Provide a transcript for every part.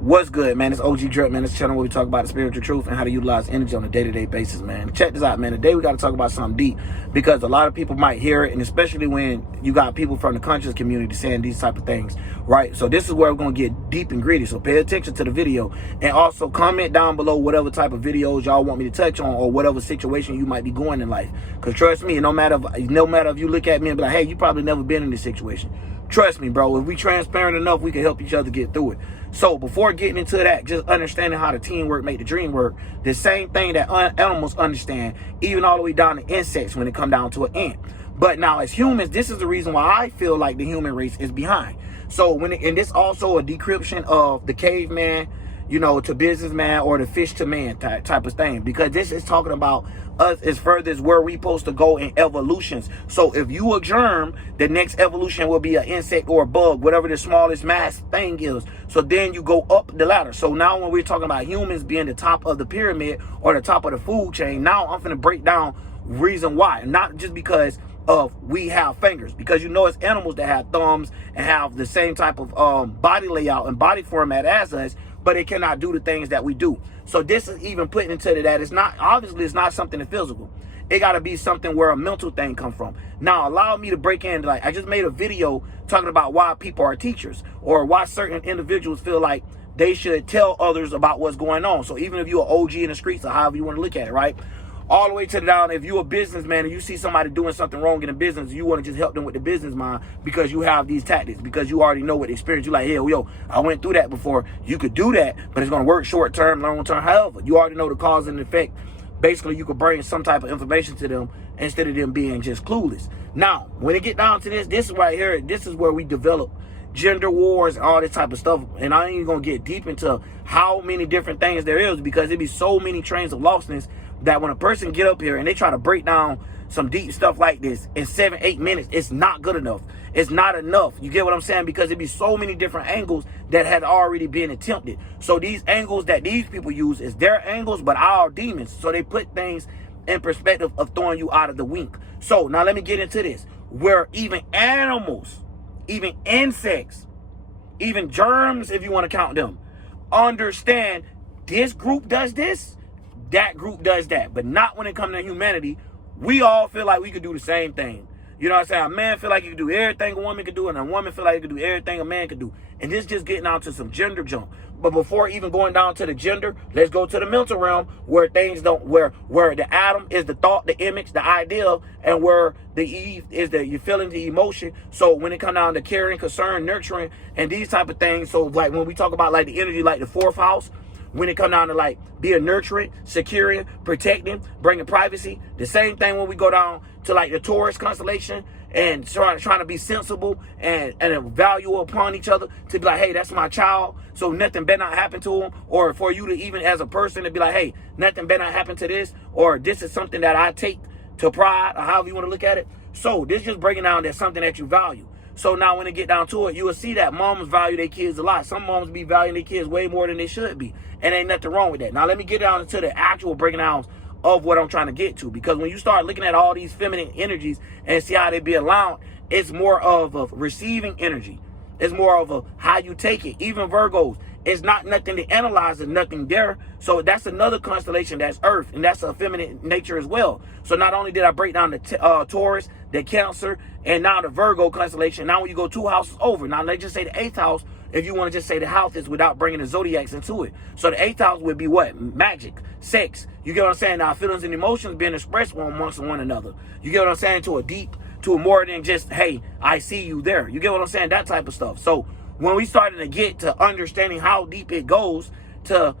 What's good, man? It's OG Drip, man. This channel where we talk about the spiritual truth and how to utilize energy on a day-to-day basis, man. Check this out, man. Today we got to talk about something deep because a lot of people might hear it, and especially when you got people from the conscious community saying these type of things, right? So this is where we're going to get deep and gritty. So pay attention to the video and also comment down below whatever type of videos y'all want me to touch on or whatever situation you might be going in life. Because trust me, no matter if you look at me and be like, hey, you probably never been in this situation. Trust me, bro, if we transparent enough, we can help each other get through it. So before getting into that, just understanding how the teamwork make the dream work, the same thing that animals understand, even all the way down to insects when it come down to an ant. But now as humans, this is the reason why I feel like the human race is behind. So and this also a decryption of the caveman, you know, to businessman or the fish to man type of thing, because this is talking about us as further as where we supposed to go in evolutions. So if you a germ, the next evolution will be an insect or a bug, whatever the smallest mass thing is. So then you go up the ladder. So now when we're talking about humans being the top of the pyramid or the top of the food chain, now I'm going to break down reason why. Not just because of we have fingers, because you know it's animals that have thumbs and have the same type of body layout and body format as us, but it cannot do the things that we do. So this is even putting into that it's not, obviously it's not something physical. It got to be something where a mental thing come from. Now allow me to break in, like I just made a video talking about why people are teachers or why certain individuals feel like they should tell others about what's going on. So even if you're an OG in the streets or however you want to look at it, right? All the way to the down, if you're a businessman and you see somebody doing something wrong in the business, you want to just help them with the business mind because you have these tactics, because you already know what experience. You're like, hey, yo, I went through that before. You could do that, but it's going to work short term, long term. However, you already know the cause and effect. Basically, you could bring some type of information to them instead of them being just clueless. Now, when it get down to this is right here. This is where we develop gender wars and all this type of stuff. And I ain't even going to get deep into how many different things there is, because there be so many trains of lostness that when a person get up here and they try to break down some deep stuff like this in 7-8 minutes, it's not good enough. It's not enough. You get what I'm saying? Because there be so many different angles that had already been attempted. So these angles that these people use is their angles, but our demons. So they put things in perspective of throwing you out of the wink. So now let me get into this, where even animals, even insects, even germs, if you want to count them, understand this group does this, that group does that, but not when it comes to humanity. We all feel like we could do the same thing. You know what I'm saying? A man feel like he can do everything a woman can do, and a woman feel like he can do everything a man can do. And this just getting down to some gender jump. But before even going down to the gender, let's go to the mental realm, where things don't, where the atom is the thought, the image, the idea, and where the Eve is the you feeling, the emotion. So when it comes down to caring, concern, nurturing, and these type of things, so like when we talk about like the energy, like the fourth house, when it comes down to like being nurturing, securing, protecting, bringing privacy, the same thing when we go down to like the Taurus constellation and trying to be sensible and value upon each other, to be like, hey, that's my child, so nothing better not happen to him, or for you to even as a person to be like, hey, nothing better not happen to this, or this is something that I take to pride, or however you want to look at it. So this just breaking down that's something that you value. So now when it get down to it, you will see that moms value their kids a lot. Some moms be valuing their kids way more than they should be. And ain't nothing wrong with that. Now let me get down into the actual breaking down of what I'm trying to get to. Because when you start looking at all these feminine energies and see how they be allowed, it's more of a receiving energy. It's more of a how you take it. Even Virgos, it's not nothing to analyze, there's nothing there. So that's another constellation, that's Earth, and that's a feminine nature as well. So not only did I break down the Taurus, the Cancer, and now the Virgo constellation. Now when you go 2 houses over, now let's just say the 8th house, if you want to just say the houses without bringing the zodiacs into it. So the 8th house would be what? Magic, sex. You get what I'm saying? Now feelings and emotions being expressed amongst one another. You get what I'm saying? To a more than just, hey, I see you there. You get what I'm saying? That type of stuff. So when we started to get to understanding how deep it goes, to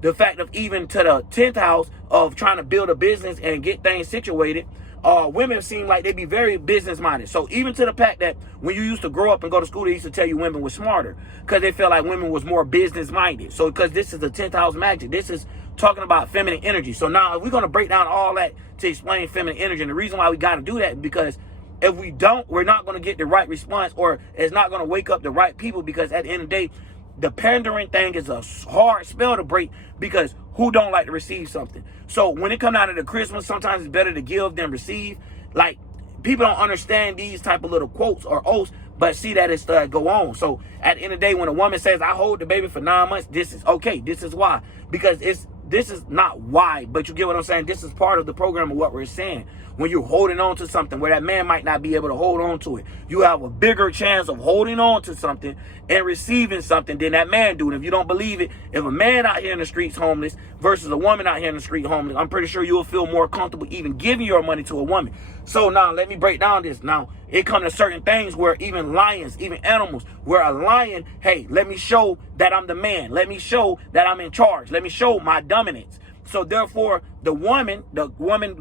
the fact of even to the 10th house of trying to build a business and get things situated, women seem like they be very business minded. So even to the fact that when you used to grow up and go to school, they used to tell you women were smarter because they felt like women was more business minded. So because this is the 10th house magic, this is talking about feminine energy. So now we're going to break down all that to explain feminine energy. And the reason why we got to do that is because if we don't, we're not going to get the right response, or it's not going to wake up the right people, because at the end of the day, the pandering thing is a hard spell to break, because who don't like to receive something? So when it comes out of the Christmas, sometimes it's better to give than receive. Like, people don't understand these type of little quotes or oaths, but see that it's go on. So at the end of the day, when a woman says, I hold the baby for 9 months, this is okay. This is why. Because this is not why, but you get what I'm saying? This is part of the program of what we're saying. When you're holding on to something where that man might not be able to hold on to it, you have a bigger chance of holding on to something and receiving something than that man do. And if you don't believe it, if a man out here in the streets homeless versus a woman out here in the street homeless, I'm pretty sure you'll feel more comfortable even giving your money to a woman. So now let me break down this. Now it comes to certain things where even lions, even animals, where a lion, hey, let me show that I'm the man. Let me show that I'm in charge. Let me show my dominance. So therefore, the woman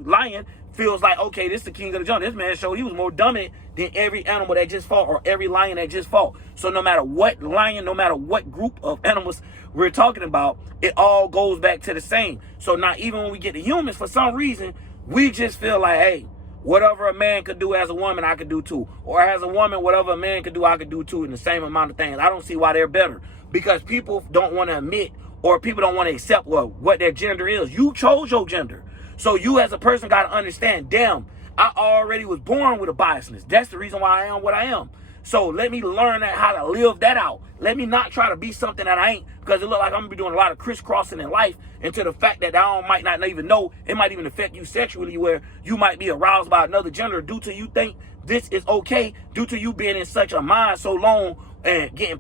lion feels like, okay, this is the king of the jungle. This man showed he was more dominant than every animal that just fought or every lion that just fought. So no matter what lion, no matter what group of animals we're talking about, it all goes back to the same. So now even when we get to humans, for some reason, we just feel like, hey, whatever a man could do as a woman, I could do too. Or as a woman, whatever a man could do, I could do too in the same amount of things. I don't see why they're better. Because people don't want to admit or people don't want to accept what their gender is. You chose your gender. So you as a person got to understand, damn, I already was born with a biasness. That's the reason why I am what I am. So let me learn how to live that out. Let me not try to be something that I ain't, because it look like I'm going to be doing a lot of crisscrossing in life into the fact that I might not even know. It might even affect you sexually where you might be aroused by another gender due to you think this is okay, due to you being in such a mind so long and getting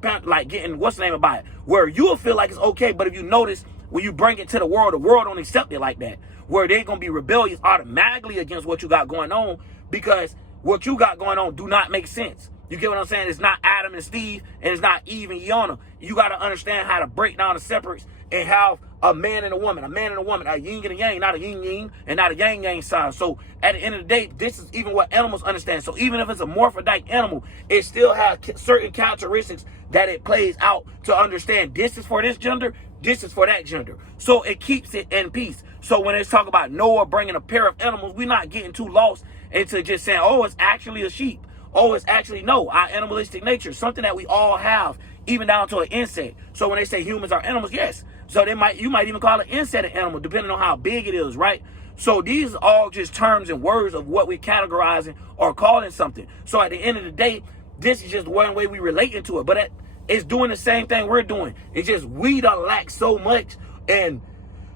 what's the name about it, where you'll feel like it's okay. But if you notice, when you bring it to the world don't accept it like that, where they're going to be rebellious automatically against what you got going on, because what you got going on do not make sense. You get what I'm saying? It's not Adam and Steve, and it's not Eve and Yona. You got to understand how to break down the separates and have a man and a woman, a yin and a yang, not a yin yin and not a yang yang sign. So at the end of the day, this is even what animals understand. So even if it's a morphodite animal, it still has certain characteristics that it plays out to understand this is for this gender, this is for that gender. So it keeps it in peace. So when it's talk about Noah bringing a pair of animals, we're not getting too lost into just saying, oh, it's actually a sheep. Oh, it's actually, no, our animalistic nature, something that we all have, even down to an insect. So when they say humans are animals, yes. So you might even call an insect an animal, depending on how big it is, right? So these are all just terms and words of what we're categorizing or calling something. So at the end of the day, this is just one way we relate into it. But it's doing the same thing we're doing. It's just we done lack so much and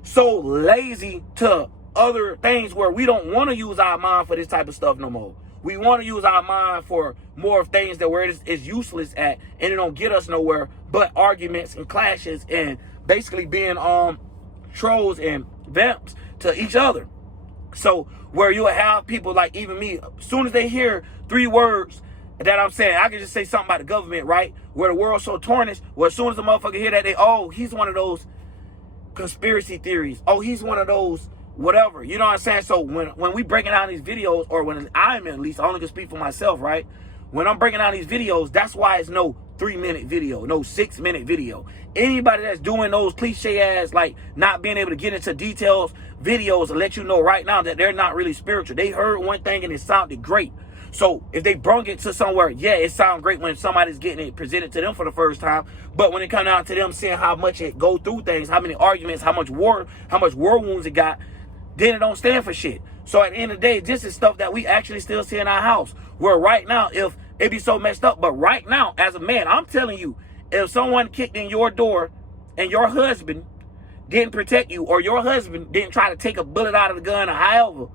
so lazy to other things where we don't want to use our mind for this type of stuff no more. We want to use our mind for more of things that where it's useless at, and it don't get us nowhere but arguments and clashes and basically being trolls and vamps to each other. So where you have people like even me, as soon as they hear 3 words that I'm saying, I can just say something about the government, right? Where the world's so tarnished, where as soon as the motherfucker hear that, he's one of those conspiracy theories. Oh, he's one of those whatever, you know what I'm saying? So when we breaking down these videos, or when I'm at least, I only can speak for myself, right? When I'm breaking down these videos, that's why it's no 3-minute video, no 6-minute video. Anybody that's doing those cliche ass, like not being able to get into details videos and let you know right now that they're not really spiritual. They heard one thing and it sounded great. So if they brought it to somewhere, yeah, it sounds great when somebody's getting it presented to them for the first time. But when it comes down to them seeing how much it go through things, how many arguments, how much war wounds it got, then it don't stand for shit. So at the end of the day, this is stuff that we actually still see in our house. Where right now, if it be so messed up, but right now, as a man, I'm telling you, if someone kicked in your door and your husband didn't protect you, or your husband didn't try to take a bullet out of the gun, or however,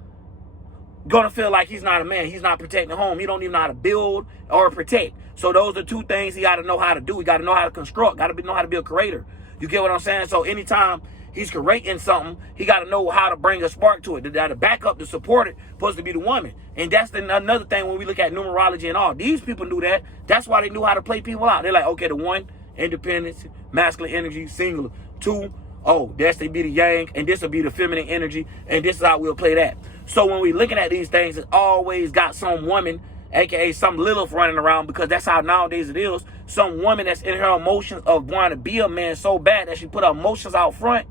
gonna feel like he's not a man. He's not protecting the home. He don't even know how to build or protect. So those are 2 things he got to know how to do. He got to know how to construct. Got to know how to be a creator. You get what I'm saying? So anytime he's creating something, he got to know how to bring a spark to it. The backup, to support it, supposed to be the woman. And that's another thing when we look at numerology and all. These people knew that. That's why they knew how to play people out. They're like, okay, the 1, independence, masculine energy, singular. 2, oh, that's to be the yang, and this will be the feminine energy, and this is how we'll play that. So when we're looking at these things, it's always got some woman, aka some Lilith, running around, because that's how nowadays it is. Some woman that's in her emotions of wanting to be a man so bad that she put her emotions out front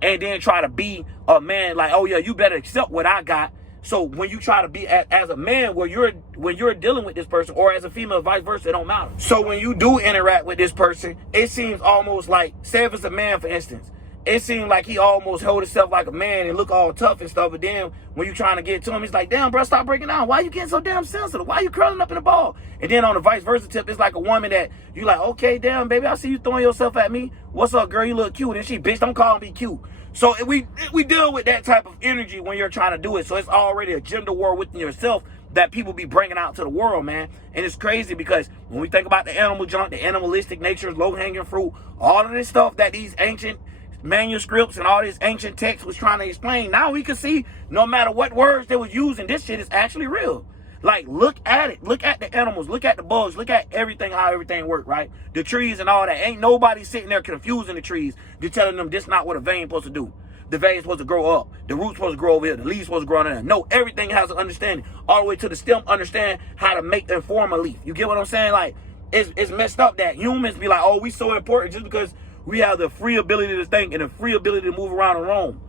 and then try to be a man, like, oh yeah, you better accept what I got. So when you try to be as a man, when you're dealing with this person, or as a female, vice versa, it don't matter. So when you do interact with this person, it seems almost like, say if it's a man, for instance, it seemed like he almost held himself like a man and look all tough and stuff. But then when you trying to get to him, he's like, damn, bro, stop breaking down. Why you getting so damn sensitive? Why you curling up in the ball? And then on the vice versa tip, it's like a woman that you like, okay, damn, baby, I see you throwing yourself at me. What's up, girl? You look cute. And she, bitch, don't call me cute. So we deal with that type of energy when you're trying to do it. So it's already a gender war within yourself that people be bringing out to the world, man. And it's crazy because when we think about the animal junk, the animalistic nature, low-hanging fruit, all of this stuff that these ancient manuscripts and all this ancient text was trying to explain, now we can see no matter what words they was using, this shit is actually real. Like, look at it. Look at the animals. Look at the bugs. Look at everything, how everything works, right? The trees and all that. Ain't nobody sitting there confusing the trees. They're telling them this not what a vein supposed to do. The vein supposed to grow up. The root's supposed to grow over here. The leaf's supposed to grow on there. No, everything has an understanding. All the way to the stem, understand how to make and form a leaf. You get what I'm saying? Like, it's messed up that humans be like, oh, we so important just because we have the free ability to think and the free ability to move around and roam.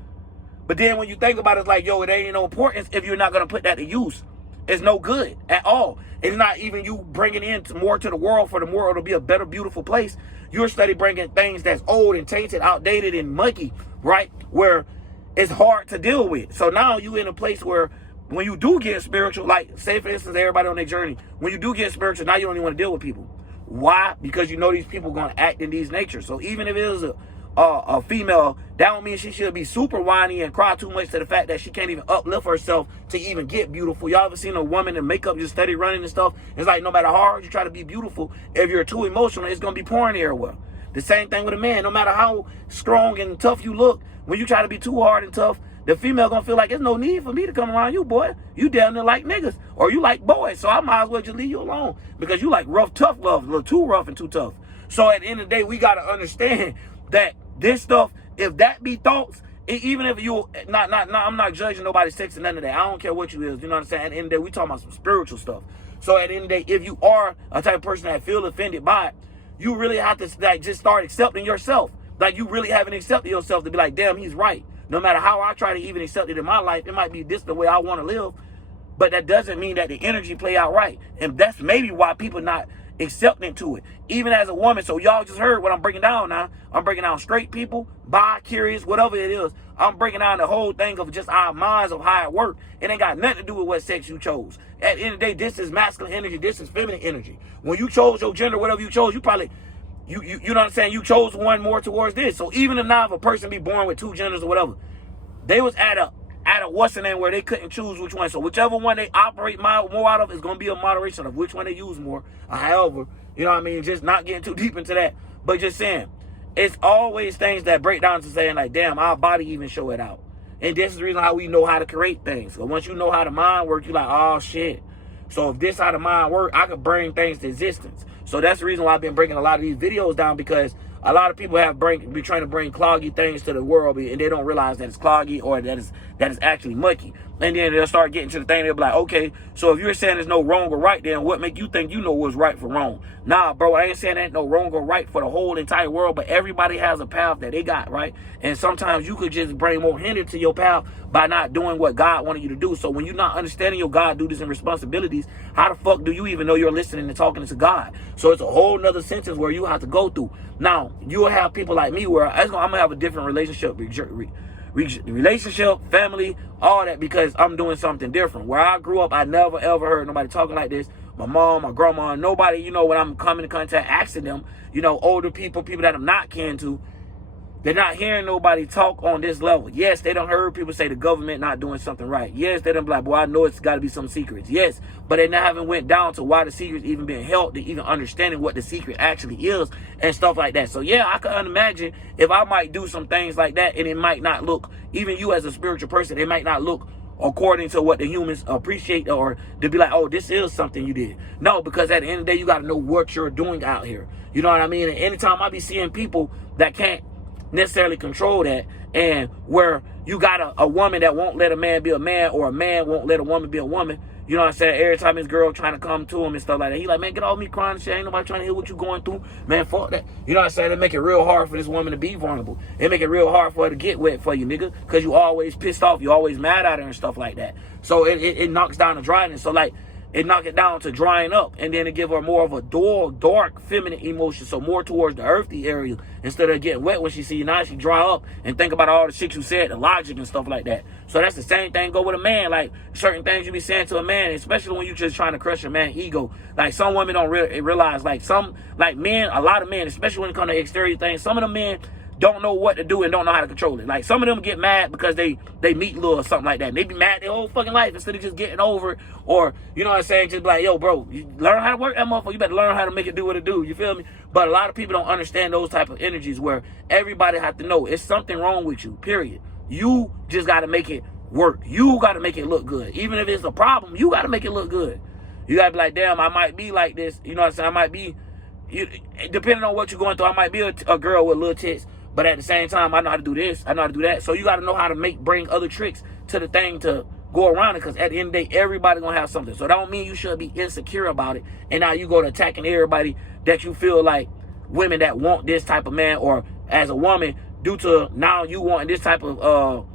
But then when you think about it, it's like, yo, it ain't no importance if you're not going to put that to use. It's no good at all. It's not even you bringing in more to the world for the world to be a better, beautiful place. You're steady bringing things that's old and tainted, outdated and mucky, right? Where it's hard to deal with. So now you in a place where when you do get spiritual, like say for instance, everybody on their journey, when you do get spiritual, now you don't even want to deal with people. Why? Because you know these people are going to act in these natures. So even if it is a female, that don't mean she should be super whiny and cry too much to the fact that she can't even uplift herself to even get beautiful. Y'all ever seen a woman in makeup just steady running and stuff? It's like no matter how hard you try to be beautiful, if you're too emotional, it's going to be pouring everywhere. The same thing with a man. No matter how strong and tough you look, when you try to be too hard and tough, the female going to feel like there's no need for me to come around you, boy. You down there like niggas. Or you like boys. So I might as well just leave you alone. Because you like rough, tough love. A little too rough and too tough. So at the end of the day, we got to understand that this stuff, if that be thoughts, even if you, I'm not judging nobody's sex and none of that. I don't care what you is. You know what I'm saying? At the end of the day, we talking about some spiritual stuff. So at the end of the day, if you are a type of person that feel offended by it, you really have to like just start accepting yourself. Like you really haven't accepted yourself to be like, damn, he's right. No matter how I try to even accept it in my life, it might be this the way I want to live. But that doesn't mean that the energy play out right. And that's maybe why people not accepting to it. Even as a woman. So y'all just heard what I'm breaking down now. I'm breaking down straight people, bi, curious, whatever it is. I'm breaking down the whole thing of just our minds of how it works. It ain't got nothing to do with what sex you chose. At the end of the day, this is masculine energy. This is feminine energy. When you chose your gender, whatever you chose, you probably... You know what I'm saying? You chose one more towards this. So even if now if a person be born with two genders or whatever, they was at a what's the name where they couldn't choose which one. So whichever one they operate more out of is going to be a moderation of which one they use more. However, you know what I mean? Just not getting too deep into that. But just saying, it's always things that break down to saying like, damn, our body even show it out. And this is the reason how we know how to create things. So once you know how the mind works, you're like, oh shit. So if this how the mind work, I could bring things to existence. So that's the reason why I've been breaking a lot of these videos down, because a lot of people be trying to bring cloggy things to the world, and they don't realize that it's cloggy or that is actually mucky. And then they'll start getting to the thing. They'll be like, okay, so if you're saying there's no wrong or right, then what make you think you know what's right for wrong? Nah, bro, I ain't saying there ain't no wrong or right for the whole entire world, but everybody has a path that they got, right? And sometimes you could just bring more hindrance to your path by not doing what God wanted you to do. So when you're not understanding your God duties and responsibilities, how the fuck do you even know you're listening and talking to God? So it's a whole nother sentence where you have to go through. Now, you'll have people like me where I'm going to have a different relationship, family, all that, because I'm doing something different. Where I grew up, I never ever heard nobody talking like this. My mom, my grandma, nobody, you know, when I'm coming in contact, asking them, you know, older people that I'm not kin to, they're not hearing nobody talk on this level. Yes, they done heard people say the government not doing something right. Yes, they done be like, boy, I know it's got to be some secrets. Yes, but they haven't went down to why the secret's even being held, to even understanding what the secret actually is and stuff like that. So yeah, I can imagine if I might do some things like that, and it might not look, even you as a spiritual person, it might not look according to what the humans appreciate, or to be like, oh, this is something you did. No, because at the end of the day, you got to know what you're doing out here. You know what I mean? And anytime I be seeing people that can't necessarily control that, and where you got a woman that won't let a man be a man, or a man won't let a woman be a woman, you know what I'm saying? Every time his girl trying to come to him and stuff like that, he like, man, get off me crying and shit. Ain't nobody trying to hear what you going through. Man, fuck that. You know what I'm saying? It make it real hard for this woman to be vulnerable. It make it real hard for her to get wet for you, nigga, because you always pissed off. You always mad at her and stuff like that. So it knocks down the dryness. So like, it knock it down to drying up, and then it give her more of a dual, dark, feminine emotion, so more towards the earthy area instead of getting wet when she see you. Now she dry up and think about all the shit you said, the logic and stuff like that. So that's the same thing go with a man. Like, certain things you be saying to a man, especially when you just trying to crush your man ego. Like, some women don't realize, like, men, a lot of men, especially when it comes to exterior things, some of the men don't know what to do and don't know how to control it. Like, some of them get mad because they meet Lil or something like that. And they be mad their whole fucking life instead of just getting over it. Or, you know what I'm saying, just be like, yo, bro, you learn how to work that motherfucker. You better learn how to make it do what it do. You feel me? But a lot of people don't understand those type of energies where everybody have to know it's something wrong with you, period. You just got to make it work. You got to make it look good. Even if it's a problem, you got to make it look good. You got to be like, damn, I might be like this. You know what I'm saying? I might be, depending on what you're going through, I might be a girl with little tits. But at the same time, I know how to do this. I know how to do that. So you got to know how to bring other tricks to the thing to go around it. Because at the end of the day, everybody going to have something. So that don't mean you should be insecure about it. And now you go to attacking everybody that you feel like women that want this type of man, or as a woman, due to now you wanting this type of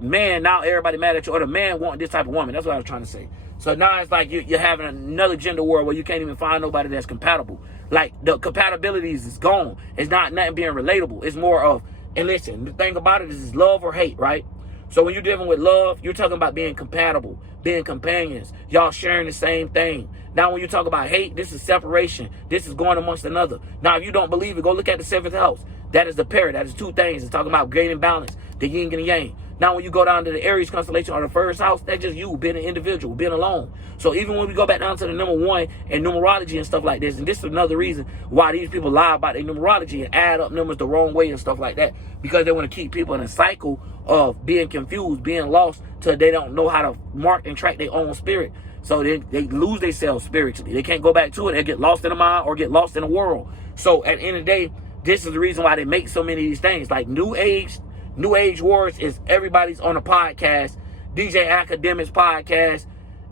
man, now everybody mad at you, or the man wanting this type of woman. That's what I was trying to say. So now it's like you're having another gender war where you can't even find nobody that's compatible. Like, the compatibilities is gone. It's not nothing being relatable. It's more of, and listen, the thing about it is love or hate, right? So when you're dealing with love, you're talking about being compatible, being companions. Y'all sharing the same thing. Now, when you talk about hate, this is separation. This is going amongst another. Now, if you don't believe it, go look at the 7th house. That is the pair. That is two things. It's talking about gaining balance, the yin and the yang. Now, when you go down to the Aries constellation or the first house, that's just you being an individual, being alone. So even when we go back down to the number 1 and numerology and stuff like this, and this is another reason why these people lie about their numerology and add up numbers the wrong way and stuff like that, because they want to keep people in a cycle of being confused, being lost, till they don't know how to mark and track their own spirit. So they lose themselves spiritually. They can't go back to it. They get lost in the mind or get lost in the world. So at the end of the day, this is the reason why they make so many of these things. Like New Age Wars is everybody's on a podcast. DJ Academics podcast,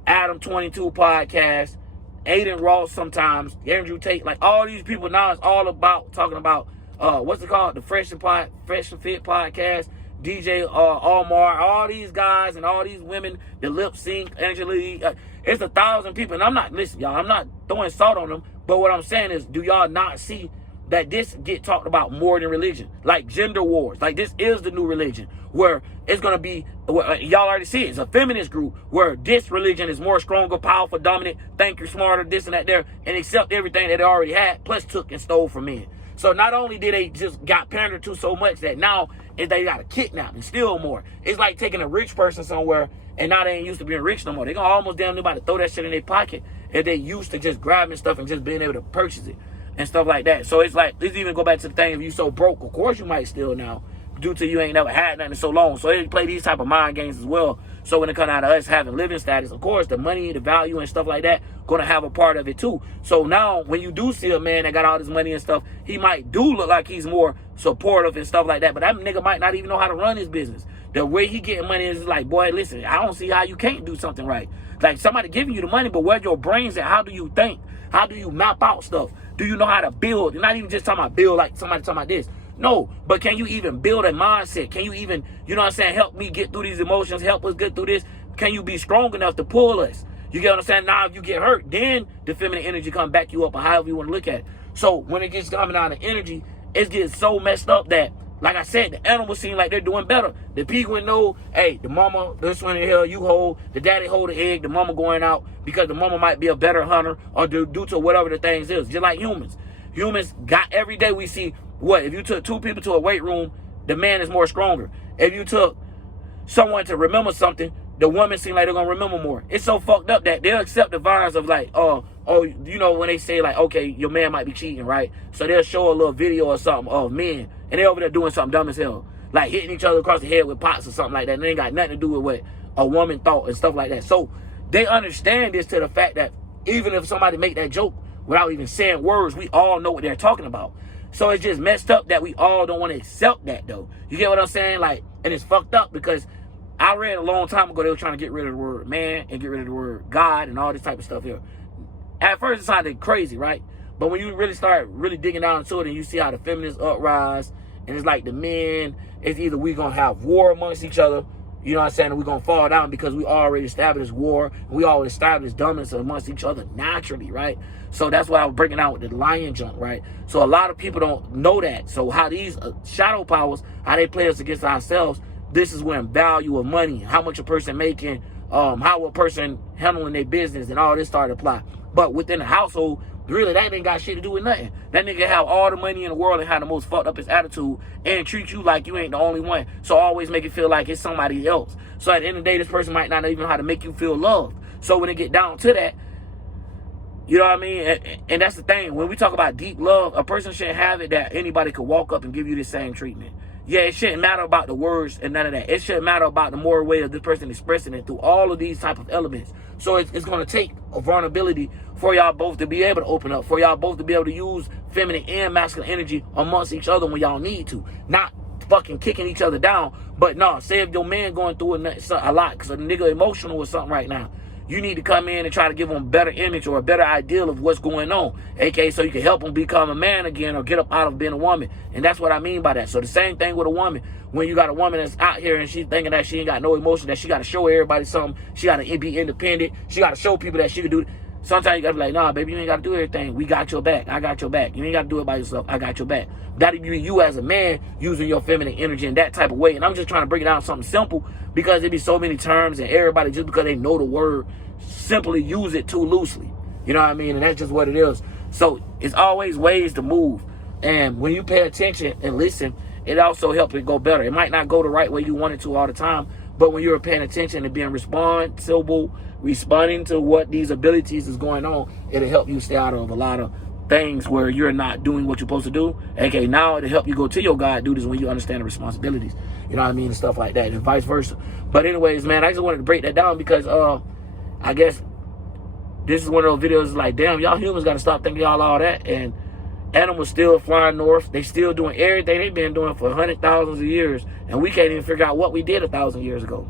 Adam 22 podcast, Aiden Ross sometimes, Andrew Tate, like all these people now it's all about talking about what's it called? The Fresh and Fit podcast, DJ Almar, all these guys and all these women, the lip sync, Angela, it's 1,000 people. And I'm not, listen, y'all, I'm not throwing salt on them, but what I'm saying is, do y'all not see that this get talked about more than religion? Like gender wars. Like, this is the new religion where it's going to be, y'all already see it. It's a feminist group where this religion is more stronger, powerful, dominant, think you're smarter, this and that there, and accept everything that they already had, plus took and stole from men. So not only did they just got pandered to so much that now they got to kidnap and steal more. It's like taking a rich person somewhere and now they ain't used to being rich no more. They're going to almost damn near about to throw that shit in their pocket if they used to just grabbing stuff and just being able to purchase it and stuff like that. So it's like, let's even go back to the thing, if you so broke, of course you might steal now due to you ain't never had nothing in so long. So they play these type of mind games as well. So when it comes out of us having living status, of course, the money, the value and stuff like that, going to have a part of it too. So now when you do see a man that got all this money and stuff, he might do look like he's more supportive and stuff like that, but that nigga might not even know how to run his business. The way he getting money is like, boy, listen, I don't see how you can't do something right. Like, somebody giving you the money, but where's your brains at? How do you think? How do you map out stuff? Do you know how to build? You're not even just talking about build like somebody talking about this. No, but can you even build a mindset? Can you even, you know what I'm saying, help me get through these emotions, help us get through this? Can you be strong enough to pull us? You get what I'm saying? Now, if you get hurt, then the feminine energy come back you up, or however you want to look at it. So when it gets coming out of energy, it gets so messed up that, like I said, the animals seem like they're doing better. The penguin know, hey, the mama, this one in here, you hold, the daddy hold the egg, the mama going out, because the mama might be a better hunter, or due to whatever the things is. Just like humans. Humans got, every day we see, what, if you took 2 people to a weight room, the man is more stronger. If you took someone to remember something, the women seem like they're going to remember more. It's so fucked up that they'll accept the vibes of like, oh, you know, when they say like, okay, your man might be cheating, right? So they'll show a little video or something of men, and they're over there doing something dumb as hell, like hitting each other across the head with pots or something like that, and they ain't got nothing to do with what a woman thought and stuff like that. So they understand this to the fact that even if somebody make that joke without even saying words, we all know what they're talking about. So it's just messed up that we all don't want to accept that, though. You get what I'm saying? Like, and it's fucked up because I read a long time ago they were trying to get rid of the word man and get rid of the word God and all this type of stuff here. At first it sounded crazy, right? But when you really start really digging down into it and you see how the feminists uprise, and it's like the men, it's either we gonna have war amongst each other, You know what I'm saying? And we're going to fall down because we already established war. We already established dominance amongst each other naturally, right? So that's why I was breaking out with the lion jump, right? So a lot of people don't know that. So how these shadow powers, how they play us against ourselves, this is when value of money, how much a person making, how a person handling their business and all this started to apply. But within the household, really, that ain't got shit to do with nothing. That nigga have all the money in the world and have the most fucked up his attitude and treat you like you ain't the only one. So always make it feel like it's somebody else. So at the end of the day, this person might not even know how to make you feel loved. So when it get down to that, you know what I mean? And that's the thing. When we talk about deep love, a person shouldn't have it that anybody could walk up and give you the same treatment. Yeah, it shouldn't matter about the words and none of that. It shouldn't matter about the moral way of this person expressing it through all of these type of elements. So it's going to take a vulnerability for y'all both to be able to open up, for y'all both to be able to use feminine and masculine energy amongst each other when y'all need to. Not fucking kicking each other down. But no, say if your man going through a lot because a nigga emotional or something right now, you need to come in and try to give them a better image or a better ideal of what's going on. AKA so you can help them become a man again or get up out of being a woman. And that's what I mean by that. So the same thing with a woman. When you got a woman that's out here and she's thinking that she ain't got no emotion, that she got to show everybody something. She got to be independent. She got to show people that she can do it. Sometimes you got to be like, nah, baby, you ain't got to do everything. We got your back. I got your back. You ain't got to do it by yourself. I got your back. That be you as a man using your feminine energy in that type of way. And I'm just trying to break it down something simple because there be so many terms and everybody just because they know the word simply use it too loosely. You know what I mean? And that's just what it is. So it's always ways to move. And when you pay attention and listen, it also helps it go better. It might not go the right way you want it to all the time, but when you're paying attention and being responsible, responding to what these abilities is going on, it'll help you stay out of a lot of things where you're not doing what you're supposed to do. Okay, now it'll help you go to your God duties when you understand the responsibilities. You know what I mean? And stuff like that, and vice versa. But anyways, man, I just wanted to break that down because I guess this is one of those videos like, damn, y'all humans got to stop thinking y'all all that. And animals still flying north. They still doing everything they've been doing for hundreds, thousands of years. And we can't even figure out what we did 1,000 years ago.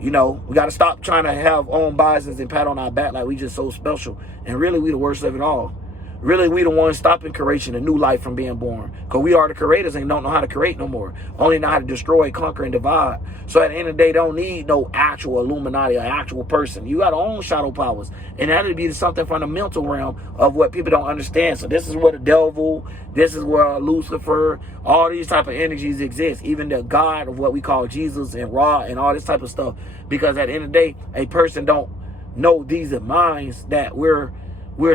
You know, we got to stop trying to have own biases and pat on our back like we just so special. And really, we the worst of it all. Really, we the ones stopping creation, a new life from being born. Because we are the creators and don't know how to create no more. Only know how to destroy, conquer, and divide. So at the end of the day, don't need no actual Illuminati or actual person. You got your own shadow powers. And that'll be something from the mental realm of what people don't understand. So this is where the devil, this is where Lucifer, all these type of energies exist. Even the God of what we call Jesus and Ra and all this type of stuff. Because at the end of the day, a person don't know these are minds that we're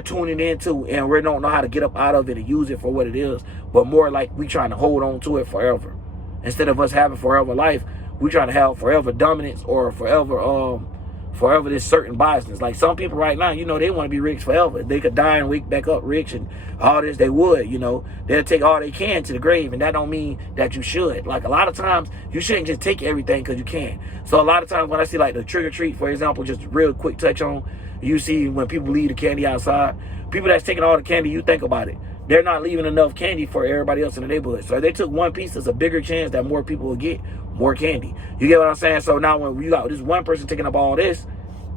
tuning into, and we don't know how to get up out of it and use it for what it is, but more like we trying to hold on to it forever. Instead of us having forever life, we trying to have forever dominance or forever this certain biasness. Like some people right now, you know, they want to be rich forever. If they could die and wake back up rich and all this, they would, you know. They'll take all they can to the grave, and that don't mean that you should. Like a lot of times, you shouldn't just take everything because you can. So a lot of times when I see like the trick or treat, for example, just real quick touch on, you see when people leave the candy outside, people that's taking all the candy, you think about it. They're not leaving enough candy for everybody else in the neighborhood. So if they took one piece, there's a bigger chance that more people will get more candy. You get what I'm saying? So now when you got this one person taking up all this,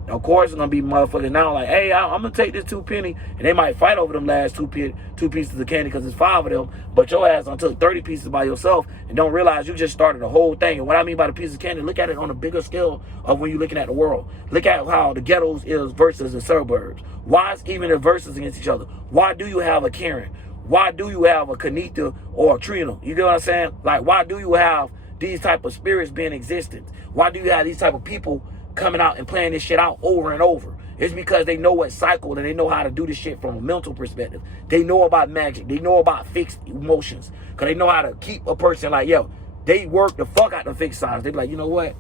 of course it's going to be motherfuckers now like, hey, I'm going to take this 2 penny. And they might fight over them last two pieces of candy because it's 5 of them. But your ass done took 30 pieces by yourself and don't realize you just started the whole thing. And what I mean by the piece of candy, look at it on a bigger scale of when you're looking at the world. Look at how the ghettos is versus the suburbs. Why is even the verses against each other? Why do you have a Karen? Why do you have a Kanita or a Trina? You get what I'm saying? Like, why do you have these type of spirits being existent? Why do you have these type of people coming out and playing this shit out over and over? It's because they know what cycle and they know how to do this shit from a mental perspective. They know about magic. They know about fixed emotions. Because they know how to keep a person like, yo, they work the fuck out the fixed signs. They be like, you know what?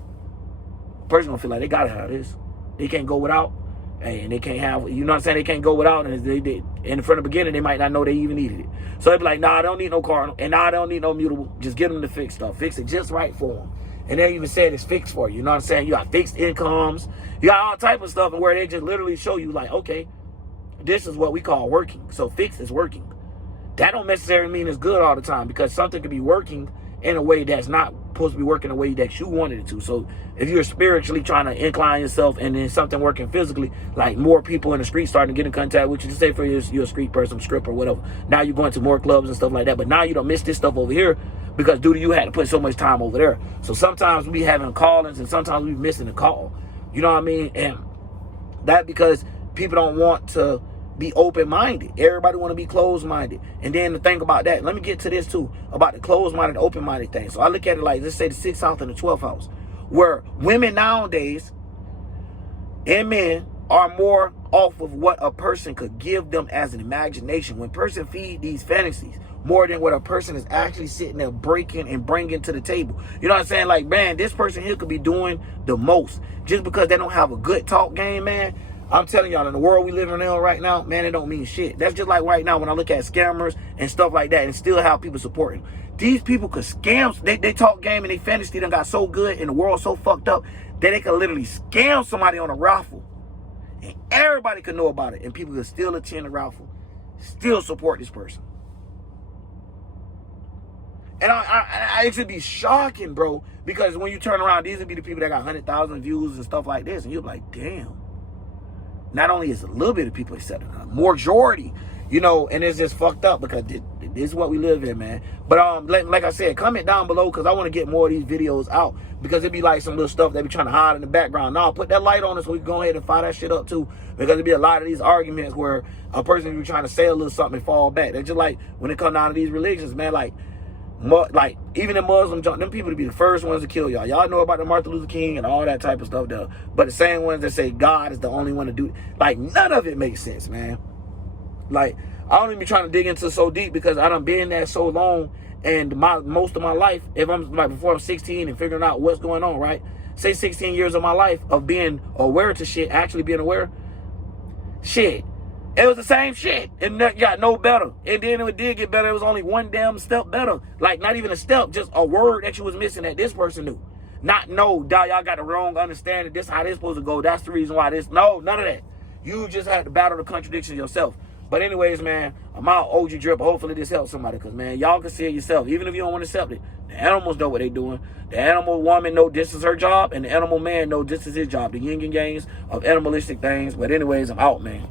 Person gonna feel like they gotta have this. They can't go without. And they can't have, you know what I'm saying? They can't go without. And and from the beginning, they might not know they even needed it. So they be like, nah, I don't need no car. And nah, I don't need no mutable. Just get them to fix stuff. Fix it just right for them. And they even said it's fixed for you. You know what I'm saying? You got fixed incomes. You got all type of stuff where they just literally show you like, okay, this is what we call working. So fixed is working. That don't necessarily mean it's good all the time because something could be working in a way that's not supposed to be working the way that you wanted it to. So if you're spiritually trying to incline yourself and then something working physically, like more people in the street starting to get in contact with you, just say for you're a street person, stripper, whatever. Now you're going to more clubs and stuff like that. But now you don't miss this stuff over here. because due to you had to put so much time over there. So sometimes we having call-ins and sometimes we missing the call. You know what I mean? And that because people don't want to be open-minded. Everybody want to be closed-minded. And then the thing about that, let me get to this too, about the closed-minded, open-minded thing. So I look at it like, let's say the 6th house and the 12th house, where women nowadays and men are more off of what a person could give them as an imagination. When person feed these fantasies more than what a person is actually sitting there breaking and bringing to the table. You know what I'm saying? Like, man, this person here could be doing the most. Just because they don't have a good talk game, man, I'm telling y'all, in the world we live in right now, man, it don't mean shit. That's just like right now when I look at scammers and stuff like that and still have people supporting. These people could scam. They talk game and they fantasy done got so good and the world so fucked up that they could literally scam somebody on a raffle. And everybody could know about it. And people could still attend the raffle. Still support this person. And it should be shocking, bro. Because when you turn around, these would be the people that got 100,000 views and stuff like this. And you're like, damn. Not only is a little bit of people accepting, a majority, you know, and it's just fucked up because this is what we live in, man. But like I said, comment down below because I want to get more of these videos out because it'd be like some little stuff they be trying to hide in the background. Now, put that light on us so we can go ahead and fire that shit up too, because it'd be a lot of these arguments where a person be trying to say a little something and fall back. They're just like when it comes down to these religions, man, like even the Muslim junk, them people to be the first ones to kill y'all. Y'all know about the Martin Luther King and all that type of stuff though. But the same ones that say God is the only one to do, like, none of it makes sense, man. Like, I don't even be trying to dig into so deep because I done been there so long, and most of my life, if I'm like before I'm 16 and figuring out what's going on, right? Say 16 years of my life of being aware to shit, actually being aware, shit. It was the same shit. It got no better. And then it did get better. It was only one damn step better. Like, not even a step, just a word that you was missing that this person knew. Not, no, y'all got the wrong understanding. This how this supposed to go. That's the reason why this. No, none of that. You just had to battle the contradictions yourself. But anyways, man, I'm out, OG Drip. Hopefully this helps somebody because, man, y'all can see it yourself. Even if you don't want to accept it. The animals know what they doing. The animal woman know this is her job. And the animal man know this is his job. The yin and yangs of animalistic things. But anyways, I'm out, man.